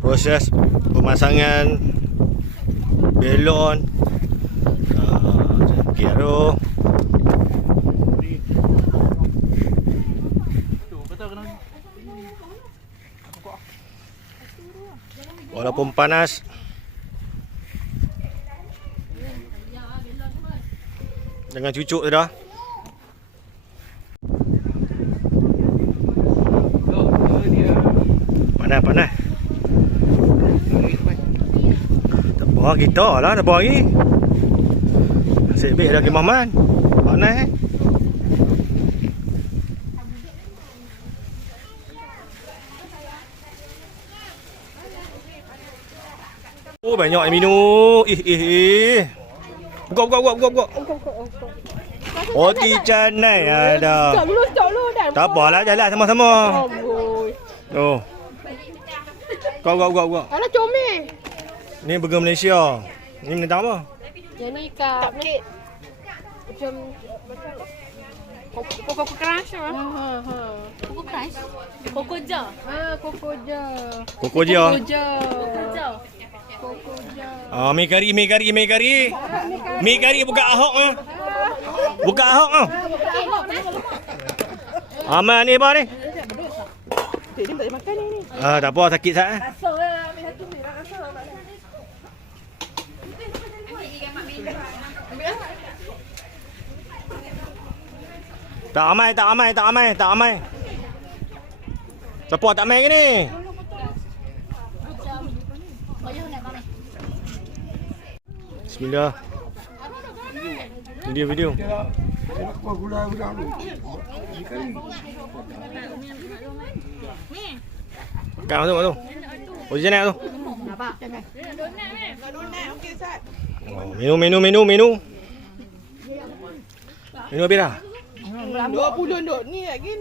proses pemasangan belon kira walaupun panas. Jangan cucuk je dah. Panas. Tak apa kita lah, tak apa lagi. Asyik baik dah Kemah Man. Panas Oh, banyak yang minum. Buka. Roti canai ada. Stop dulu dah. Tak apalah, jalan sama-sama. Oh. Kau. Alah comel. Ni burger Malaysia. Ni benda apa? Yang ni cupcake. Macam Koko Crush lah. Koko Crush? Koko Ja? Koko Ja. Koko je. Koko Ja. Mi kari. Mi kari buka Ahok ah. Buka Ahok ah. Aman ni apa ni? Dia tak boleh makan ni. Tak apa, sakit sat. Asal lah. Ambil satu ni. Asal lah. Tak amai. Siapa tak main ke ni? Bismillah. Video. Kau tu. Posisi nak tu. Nampak? Jangan. Donat. Okey, Sat. Minum. Minum habis dah. 20 duk ni lagi.